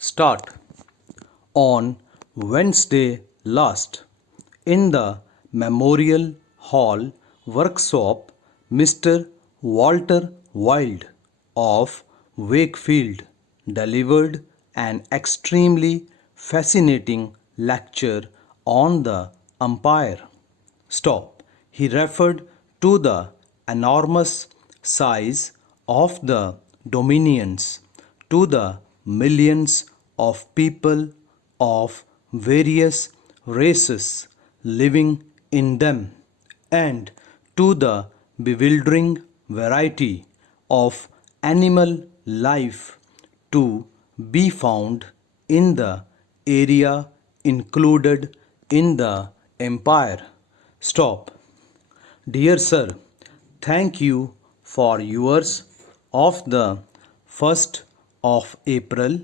Start. On Wednesday last, in the Memorial Hall workshop, Mr. Walter Wilde of Wakefield delivered an extremely fascinating lecture on the empire. Stop. He referred to the enormous size of the dominions, to the millions of people of various races living in them, and to the bewildering variety of animal life to be found in the area included in the empire. Stop. Dear Sir, thank you for yours of the 1st of April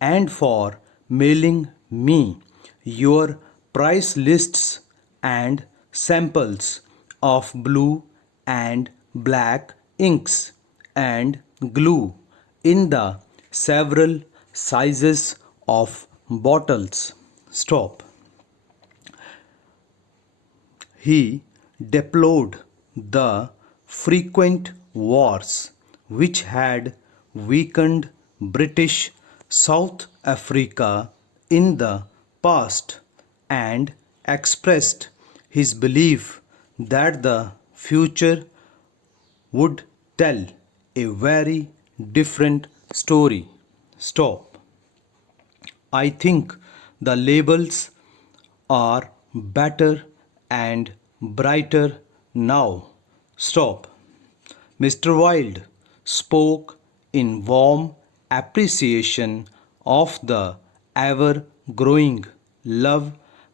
and for mailing me your price lists and samples of blue and black inks and glue in the several sizes of bottles. Stop. He deplored the frequent wars which had weakened British South Africa in the past and expressed his belief that the future would tell a very different story. Stop. I think the labels are better and brighter now. Stop. Mr. Wilde spoke in warm appreciation of the ever growing love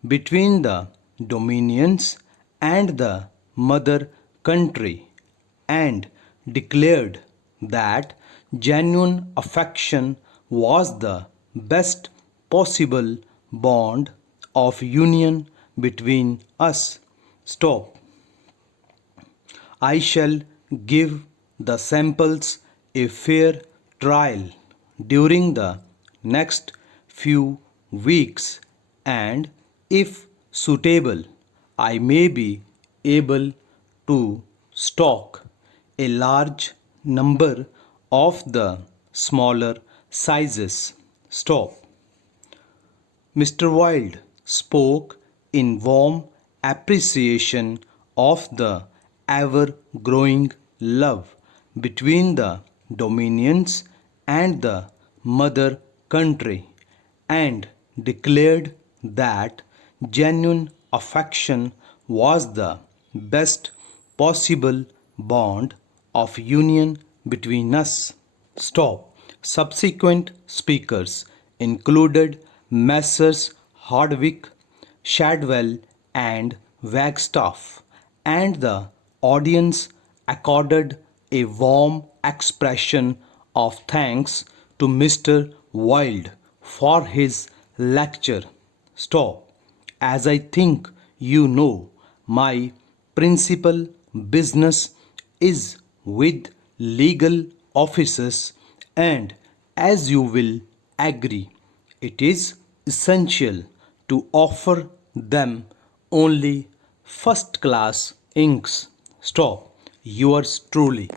between the dominions and the mother country, and declared that genuine affection was the best possible bond of union between us. Stop. I shall give the samples a fair trial during the next few weeks, and if suitable, I may be able to stock a large number of the smaller sizes. Stop. Mr. Wilde spoke in warm appreciation of the ever growing love between the dominions and the mother country, and declared that genuine affection was the best possible bond of union between us. Stop. Subsequent speakers included Messrs. Hardwick, Shadwell, and Wagstaff, and the audience accorded a warm expression of thanks to Mr. Wilde for his lecture. Stop. As I think you know, my principal business is with legal offices, and as you will agree, it is essential to offer them only first class inks. Stop. Yours truly.